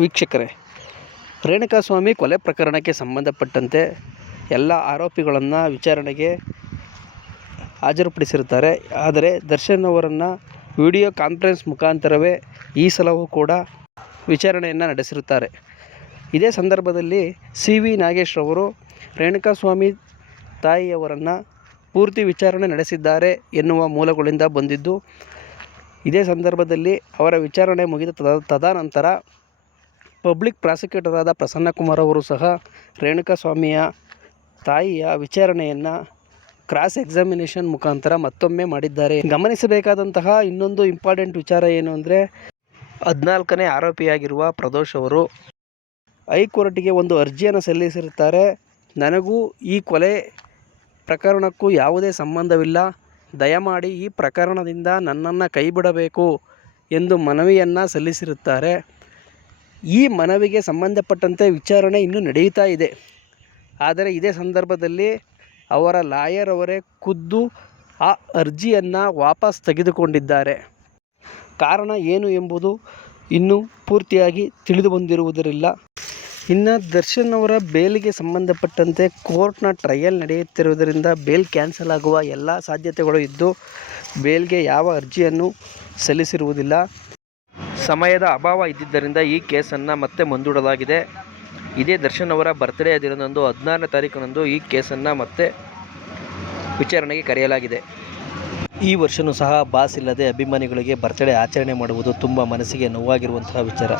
ವೀಕ್ಷಕರೇ, ರೇಣುಕಾಸ್ವಾಮಿ ಕೊಲೆ ಪ್ರಕರಣಕ್ಕೆ ಸಂಬಂಧಪಟ್ಟಂತೆ ಎಲ್ಲ ಆರೋಪಿಗಳನ್ನು ವಿಚಾರಣೆಗೆ ಹಾಜರುಪಡಿಸಿರುತ್ತಾರೆ. ಆದರೆ ದರ್ಶನ್ ಅವರನ್ನು ವಿಡಿಯೋ ಕಾನ್ಫರೆನ್ಸ್ ಮುಖಾಂತರವೇ ಈ ಸಲವೂ ಕೂಡ ವಿಚಾರಣೆಯನ್ನು ನಡೆಸಿರುತ್ತಾರೆ. ಇದೇ ಸಂದರ್ಭದಲ್ಲಿ ಸಿ.ವಿ. ನಾಗೇಶ್ ರವರು ರೇಣುಕಾಸ್ವಾಮಿ ತಾಯಿಯವರನ್ನು ಪೂರ್ತಿ ವಿಚಾರಣೆ ನಡೆಸಿದ್ದಾರೆ ಎನ್ನುವ ಮೂಲಗಳಿಂದ ಬಂದಿದ್ದು, ಇದೇ ಸಂದರ್ಭದಲ್ಲಿ ಅವರ ವಿಚಾರಣೆ ಮುಗಿದ ತದನಂತರ ಪಬ್ಲಿಕ್ ಪ್ರಾಸಿಕ್ಯೂಟರ್ ಆದ ಪ್ರಸನ್ನಕುಮಾರ್ ಅವರು ಸಹ ರೇಣುಕಾಸ್ವಾಮಿಯ ತಾಯಿಯ ವಿಚಾರಣೆಯನ್ನು ಕ್ರಾಸ್ ಎಕ್ಸಾಮಿನೇಷನ್ ಮುಖಾಂತರ ಮತ್ತೊಮ್ಮೆ ಮಾಡಿದ್ದಾರೆ. ಗಮನಿಸಬೇಕಾದಂತಹ ಇನ್ನೊಂದು ಇಂಪಾರ್ಟೆಂಟ್ ವಿಚಾರ ಏನು ಅಂದರೆ, 14ನೇ ಆರೋಪಿಯಾಗಿರುವ ಪ್ರದೋಷ್ ಅವರು ಹೈಕೋರ್ಟ್ಗೆ ಒಂದು ಅರ್ಜಿಯನ್ನು ಸಲ್ಲಿಸಿರುತ್ತಾರೆ. ನನಗೂ ಈ ಕೊಲೆ ಪ್ರಕರಣಕ್ಕೂ ಯಾವುದೇ ಸಂಬಂಧವಿಲ್ಲ, ದಯಮಾಡಿ ಈ ಪ್ರಕರಣದಿಂದ ನನ್ನನ್ನು ಕೈಬಿಡಬೇಕು ಎಂದು ಮನವಿಯನ್ನು ಸಲ್ಲಿಸಿರುತ್ತಾರೆ. ಈ ಮನವಿಗೆ ಸಂಬಂಧಪಟ್ಟಂತೆ ವಿಚಾರಣೆ ಇನ್ನೂ ನಡೆಯುತ್ತಾ ಇದೆ. ಆದರೆ ಇದೇ ಸಂದರ್ಭದಲ್ಲಿ ಅವರ ಲಾಯರ್ ಅವರೇ ಖುದ್ದು ಆ ಅರ್ಜಿಯನ್ನು ವಾಪಸ್ ತೆಗೆದುಕೊಂಡಿದ್ದಾರೆ. ಕಾರಣ ಏನು ಎಂಬುದು ಇನ್ನೂ ಪೂರ್ತಿಯಾಗಿ ತಿಳಿದು ಬಂದಿರುವುದರಿಲ್ಲ. ಇನ್ನು ದರ್ಶನ್ ಅವರ ಬೇಲಿಗೆ ಸಂಬಂಧಪಟ್ಟಂತೆ ಕೋರ್ಟ್ನ ಟ್ರಯಲ್ ನಡೆಯುತ್ತಿರುವುದರಿಂದ ಬೇಲ್ ಕ್ಯಾನ್ಸಲ್ ಆಗುವ ಎಲ್ಲ ಸಾಧ್ಯತೆಗಳು ಇದ್ದು, ಬೇಲ್ಗೆ ಯಾವ ಅರ್ಜಿಯನ್ನು ಸಲ್ಲಿಸಿರುವುದಿಲ್ಲ. ಸಮಯದ ಅಭಾವ ಇದ್ದಿದ್ದರಿಂದ ಈ ಕೇಸನ್ನು ಮತ್ತೆ ಮುಂದೂಡಲಾಗಿದೆ. ಇದೇ ದರ್ಶನ್ ಅವರ ಬರ್ತ್ಡೇ ದಿನದಂದು 16ನೇ ತಾರೀಕಿನಂದು ಈ ಕೇಸನ್ನು ಮತ್ತೆ ವಿಚಾರಣೆಗೆ ಕರೆಯಲಾಗಿದೆ. ಈ ವರ್ಷವೂ ಸಹ ಬಾಸ್ ಇಲ್ಲದೆ ಅಭಿಮಾನಿಗಳಿಗೆ ಬರ್ತ್ಡೇ ಆಚರಣೆ ಮಾಡುವುದು ತುಂಬ ಮನಸ್ಸಿಗೆ ನೋವಾಗಿರುವಂತಹ ವಿಚಾರ.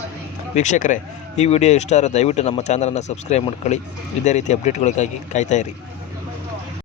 ವೀಕ್ಷಕರೇ, ಈ ವಿಡಿಯೋ ಇಷ್ಟ ಆದರೆ ದಯವಿಟ್ಟು ನಮ್ಮ ಚಾನಲನ್ನು ಸಬ್ಸ್ಕ್ರೈಬ್ ಮಾಡ್ಕೊಳ್ಳಿ. ಇದೇ ರೀತಿ ಅಪ್ಡೇಟ್ಗಳಿಗಾಗಿ ಕಾಯ್ತಾ ಇರಿ.